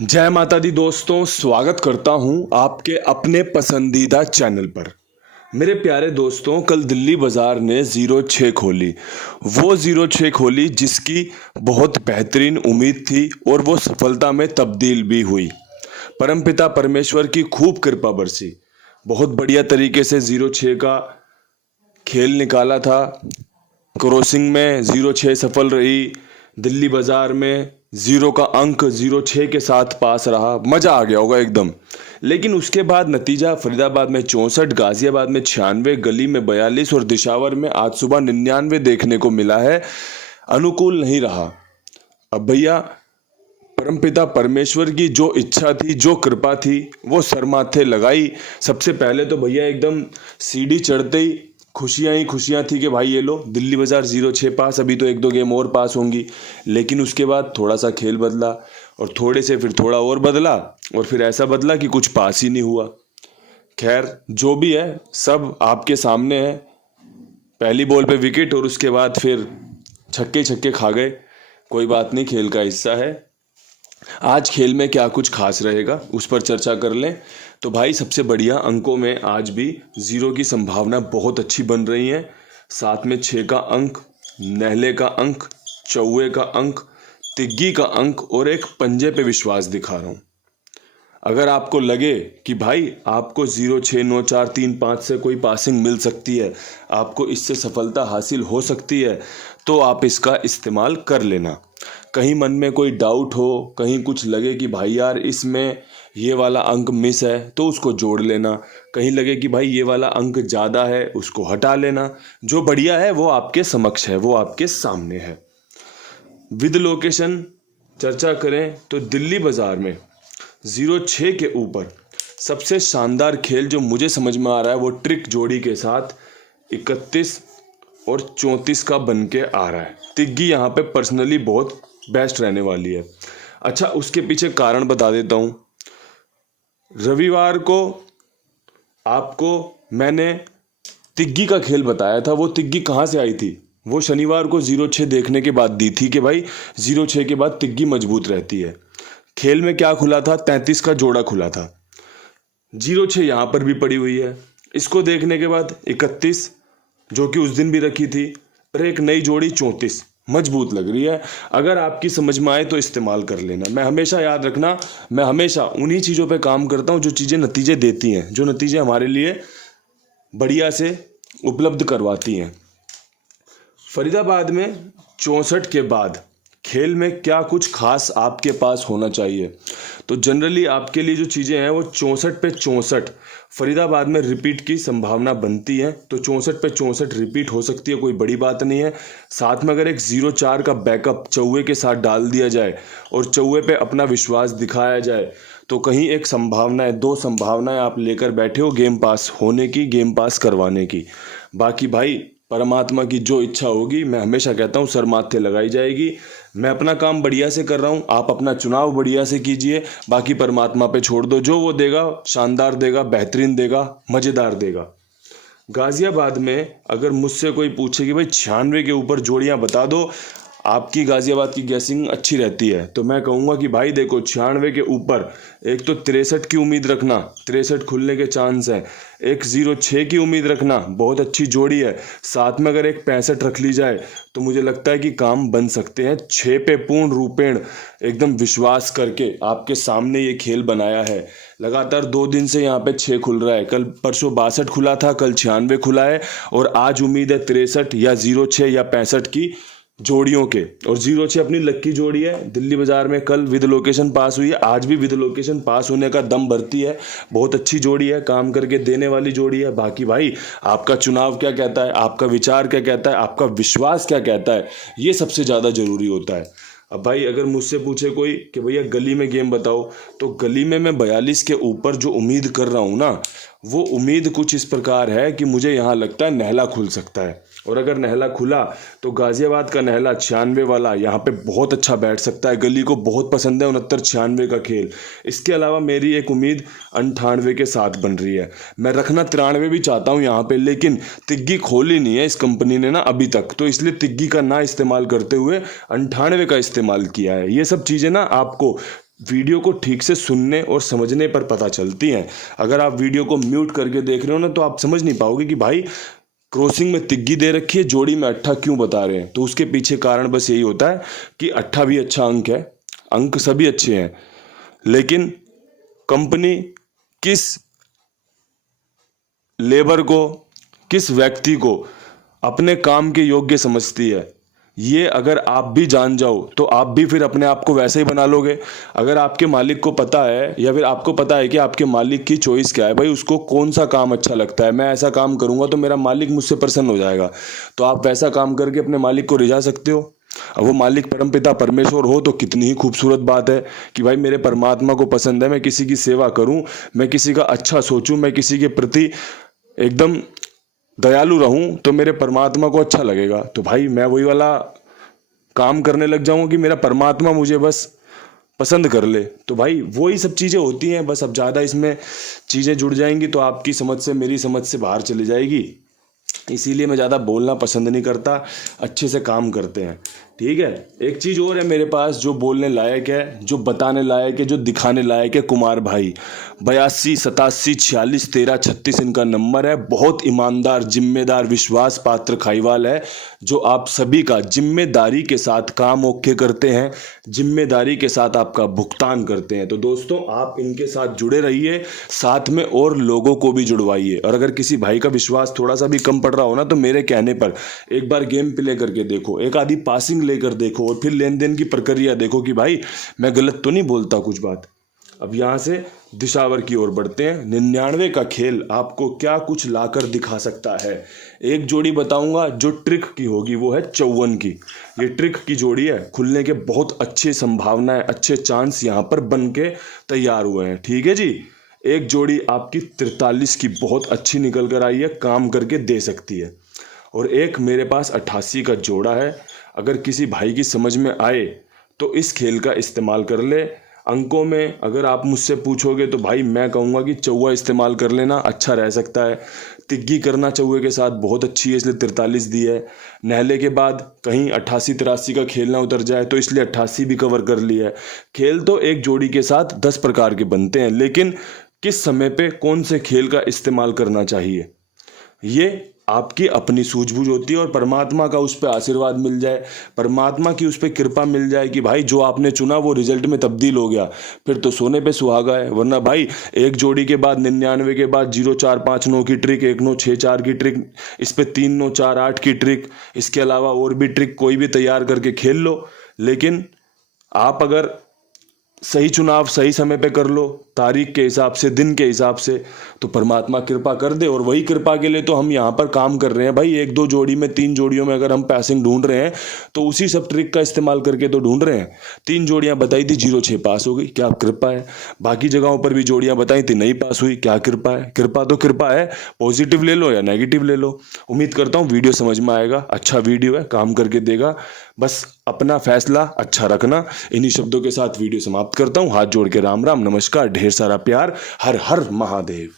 जय माता दी दोस्तों, स्वागत करता हूं आपके अपने पसंदीदा चैनल पर। मेरे प्यारे दोस्तों, कल दिल्ली बाज़ार ने 06 खोली। वो 06 खोली जिसकी बहुत बेहतरीन उम्मीद थी और वो सफलता में तब्दील भी हुई। परमपिता परमेश्वर की खूब कृपा बरसी। बहुत बढ़िया तरीके से 06 का खेल निकाला था। क्रॉसिंग में 06 सफल रही। दिल्ली बाजार में 0 का अंक 06 के साथ पास रहा। मजा आ गया होगा एकदम। लेकिन उसके बाद नतीजा फरीदाबाद में 64, गाजियाबाद में 96, गली में 42 और दिशावर में आज सुबह 99 देखने को मिला है। अनुकूल नहीं रहा। अब भैया, परमपिता परमेश्वर की जो इच्छा थी, जो कृपा थी, वो सर माथे लगाई। सबसे पहले तो भैया एकदम सीढ़ी चढ़ते ही खुशियां थी कि भाई ये लो दिल्ली बाजार 06 पास, अभी तो एक दो गेम और पास होंगी। लेकिन उसके बाद थोड़ा सा खेल बदला और थोड़े से फिर थोड़ा और बदला और फिर ऐसा बदला कि कुछ पास ही नहीं हुआ। खैर, जो भी है सब आपके सामने है। पहली बॉल पे विकेट और उसके बाद फिर छक्के छक्के खा गए। कोई बात नहीं, खेल का हिस्सा है। आज खेल में क्या कुछ खास रहेगा उस पर चर्चा कर लें। तो भाई, सबसे बढ़िया अंकों में आज भी 0 की संभावना बहुत अच्छी बन रही है। साथ में 6 का अंक, नेहले का अंक, चौवे का अंक, तिग्गी का अंक और एक पंजे पे विश्वास दिखा रहा हूं। अगर आपको लगे कि भाई आपको 0, 6, 9, 4, 3, 5 से कोई पासिंग मिल सकती है, आपको इससे सफलता हासिल हो सकती है, तो आप इसका इस्तेमाल कर लेना। कहीं मन में कोई डाउट हो, कहीं कुछ लगे कि भाई यार इसमें ये वाला अंक मिस है, तो उसको जोड़ लेना। कहीं लगे कि भाई ये वाला अंक ज़्यादा है, उसको हटा लेना। जो बढ़िया है वो आपके समक्ष है, वो आपके सामने है। विद लोकेशन चर्चा करें तो दिल्ली बाजार में 06 के ऊपर सबसे शानदार खेल जो मुझे समझ में आ रहा है वो ट्रिक जोड़ी के साथ 31 और 34 का बन के आ रहा है। तिग्गी यहाँ पे पर्सनली बहुत बेस्ट रहने वाली है। अच्छा, उसके पीछे कारण बता देता हूँ। रविवार को आपको मैंने तिग्गी का खेल बताया था। वो तिग्गी कहाँ से आई थी? वो शनिवार को 06 देखने के बाद दी थी कि भाई 06 के बाद तिग्गी मजबूत रहती है। खेल में क्या खुला था? 33 का जोड़ा खुला था। 06 यहाँ पर भी पड़ी हुई है। इसको देखने के बाद 31 जो कि उस दिन भी रखी थी और एक नई जोड़ी 34 मजबूत लग रही है। अगर आपकी समझ में आए तो इस्तेमाल कर लेना। मैं हमेशा याद रखना, मैं हमेशा उन्हीं चीज़ों पे काम करता हूँ जो चीज़ें नतीजे देती हैं, जो नतीजे हमारे लिए बढ़िया से उपलब्ध करवाती हैं। फरीदाबाद में 64 के बाद खेल में क्या कुछ खास आपके पास होना चाहिए? तो जनरली आपके लिए जो चीज़ें हैं वो 64 पे 64 फरीदाबाद में रिपीट की संभावना बनती है। तो 64 पे 64 रिपीट हो सकती है, कोई बड़ी बात नहीं है। साथ में अगर एक 0-4 का बैकअप चौवे के साथ डाल दिया जाए और चौवे पे अपना विश्वास दिखाया जाए तो कहीं एक संभावना है, 2 संभावनाएं आप लेकर बैठे हो गेम पास होने की, गेम पास करवाने की। बाकी भाई, परमात्मा की जो इच्छा होगी, मैं हमेशा कहता हूँ सर माथे लगाई जाएगी। मैं अपना काम बढ़िया से कर रहा हूँ, आप अपना चुनाव बढ़िया से कीजिए। बाकी परमात्मा पे छोड़ दो, जो वो देगा शानदार देगा, बेहतरीन देगा, मज़ेदार देगा। गाजियाबाद में अगर मुझसे कोई पूछे कि भाई 96 के ऊपर जोड़ियाँ बता दो, आपकी गाजियाबाद की गैसिंग अच्छी रहती है, तो मैं कहूँगा कि भाई देखो 96 के ऊपर एक तो 63 की उम्मीद रखना, 63 खुलने के चांस हैं। एक 06 की उम्मीद रखना, बहुत अच्छी जोड़ी है। साथ में अगर एक 65 रख ली जाए तो मुझे लगता है कि काम बन सकते हैं। 6 पे पूर्ण रूपेण एकदम विश्वास करके आपके सामने ये खेल बनाया है। लगातार 2 दिन से यहाँ पे 6 खुल रहा है। कल परसों 62 खुला था, कल 96 खुला है और आज उम्मीद है 63 या 06 या 65 की जोड़ियों के। और 06 अपनी लक्की जोड़ी है। दिल्ली बाजार में कल विद लोकेशन पास हुई है, आज भी विद लोकेशन पास होने का दम भरती है। बहुत अच्छी जोड़ी है, काम करके देने वाली जोड़ी है। बाकी भाई, आपका चुनाव क्या कहता है, आपका विचार क्या कहता है, आपका विश्वास क्या कहता है, ये सबसे ज़्यादा जरूरी होता है। अब भाई, अगर मुझसे पूछे कोई कि भैया गली में गेम बताओ, तो गली में मैं 42 के ऊपर जो उम्मीद कर रहा हूँ ना, वो उम्मीद कुछ इस प्रकार है कि मुझे यहाँ लगता है नेहला खुल सकता है। और अगर नेहला खुला तो गाजियाबाद का नेहला 96 वाला यहाँ पे बहुत अच्छा बैठ सकता है। गली को बहुत पसंद है 69-96 का खेल। इसके अलावा मेरी एक उम्मीद 98 के साथ बन रही है। मैं रखना 93 भी चाहता हूँ यहाँ पे, लेकिन तिग्गी खोली नहीं है इस कंपनी ने ना अभी तक, तो इसलिए तिग्गी का ना इस्तेमाल करते हुए 98 का इस्तेमाल किया है। ये सब चीज़ें ना आपको वीडियो को ठीक से सुनने और समझने पर पता चलती हैं। अगर आप वीडियो को म्यूट करके देख रहे हो ना तो आप समझ नहीं पाओगे कि भाई क्रॉसिंग में तिग्गी दे रखी है, जोड़ी में अट्ठा क्यों बता रहे हैं। तो उसके पीछे कारण बस यही होता है कि अट्ठा भी अच्छा अंक है, अंक सभी अच्छे हैं, लेकिन कंपनी किस लेबर को, किस व्यक्ति को अपने काम के योग्य समझती है, ये अगर आप भी जान जाओ तो आप भी फिर अपने आप को वैसे ही बना लोगे। अगर आपके मालिक को पता है या फिर आपको पता है कि आपके मालिक की चॉइस क्या है, भाई उसको कौन सा काम अच्छा लगता है, मैं ऐसा काम करूंगा तो मेरा मालिक मुझसे प्रसन्न हो जाएगा, तो आप वैसा काम करके अपने मालिक को रिझा सकते हो। अब वो मालिक परमपिता परमेश्वर हो तो कितनी ही खूबसूरत बात है कि भाई मेरे परमात्मा को पसंद है मैं किसी की सेवा करूं, मैं किसी का अच्छा सोचूं, मैं किसी के प्रति एकदम दयालु रहूं तो मेरे परमात्मा को अच्छा लगेगा। तो भाई मैं वही वाला काम करने लग जाऊंगा कि मेरा परमात्मा मुझे बस पसंद कर ले। तो भाई वही सब चीज़ें होती हैं, बस अब ज़्यादा इसमें चीज़ें जुड़ जाएंगी तो आपकी समझ से मेरी समझ से बाहर चली जाएगी, इसीलिए मैं ज़्यादा बोलना पसंद नहीं करता, अच्छे से काम करते हैं। ठीक है, एक चीज़ और है मेरे पास जो बोलने लायक है, जो बताने लायक है, जो दिखाने लायक है। कुमार भाई 82 87 46 13 36 इनका नंबर है। बहुत ईमानदार, जिम्मेदार, विश्वास पात्र खाईवाल है जो आप सभी का जिम्मेदारी के साथ काम ओके करते हैं, जिम्मेदारी के साथ आपका भुगतान करते हैं। तो दोस्तों आप इनके साथ जुड़े रहिए, साथ में और लोगों को भी जुड़वाइए। और अगर किसी भाई का विश्वास थोड़ा सा भी कम पड़ रहा हो ना तो मेरे कहने पर एक बार गेम प्ले करके देखो, एक आधी पासिंग लेकर देखो और फिर लेन देन की प्रक्रिया देखो कि भाई मैं गलत तो नहीं बोलता कुछ बात। अब यहां से दिशावर की ओर बढ़ते हैं। 99 का खेल आपको क्या कुछ लाकर दिखा सकता है। एक जोड़ी बताऊंगा जो ट्रिक की होगी, वो है 54 की। ये ट्रिक की जोड़ी है, खुलने के बहुत अच्छे संभावनाएं, अच्छे चांस यहां पर बन के तैयार हुए हैं। ठीक है जी। एक जोड़ी आपकी 43 की बहुत अच्छी निकल कर आई है, काम करके दे सकती है। और एक मेरे पास 88 का जोड़ा है। अगर किसी भाई की समझ में आए तो इस खेल का इस्तेमाल कर ले। अंकों में अगर आप मुझसे पूछोगे तो भाई मैं कहूँगा कि चौवा इस्तेमाल कर लेना, अच्छा रह सकता है। तिग्गी करना चौवे के साथ बहुत अच्छी है, इसलिए 43 दी है। नहले के बाद कहीं 88 83 का खेलना उतर जाए तो इसलिए 88 भी कवर कर लिया है। खेल तो एक जोड़ी के साथ 10 प्रकार के बनते हैं, लेकिन किस समय पे कौन से खेल का इस्तेमाल करना चाहिए ये आपकी अपनी सूझबूझ होती है। और परमात्मा का उस पर आशीर्वाद मिल जाए, परमात्मा की उस पर कृपा मिल जाए कि भाई जो आपने चुना वो रिजल्ट में तब्दील हो गया, फिर तो सोने पे सुहागा है। वरना भाई एक जोड़ी के बाद 99 के बाद 0 4 5 9 की ट्रिक, 1 9 6 4 की ट्रिक, इस पे 3 9 4 8 की ट्रिक, इसके अलावा और भी ट्रिक कोई भी तैयार करके खेल लो। लेकिन आप अगर सही चुनाव सही समय पे कर लो, तारीख के हिसाब से, दिन के हिसाब से, तो परमात्मा कृपा कर दे। और वही कृपा के लिए तो हम यहाँ पर काम कर रहे हैं भाई। 1 2 जोड़ी में, 3 जोड़ियों में अगर हम पासिंग ढूंढ रहे हैं तो उसी सब ट्रिक का इस्तेमाल करके तो ढूंढ रहे हैं। 3 जोड़ियां बताई थी, 0 6 पास हो गई, क्या कृपा है। बाकी जगहों पर भी जोड़ियां बताई थी, नहीं पास हुई, क्या कृपा है। कृपा तो कृपा है, पॉजिटिव ले लो या नेगेटिव ले लो। उम्मीद करता हूँ वीडियो समझ में आएगा, अच्छा वीडियो है, काम करके देगा। बस अपना फैसला अच्छा रखना। इन्हीं शब्दों के साथ वीडियो समाप्त करता हूँ। हाथ जोड़ के राम राम, नमस्कार, ढेर सारा प्यार, हर हर महादेव।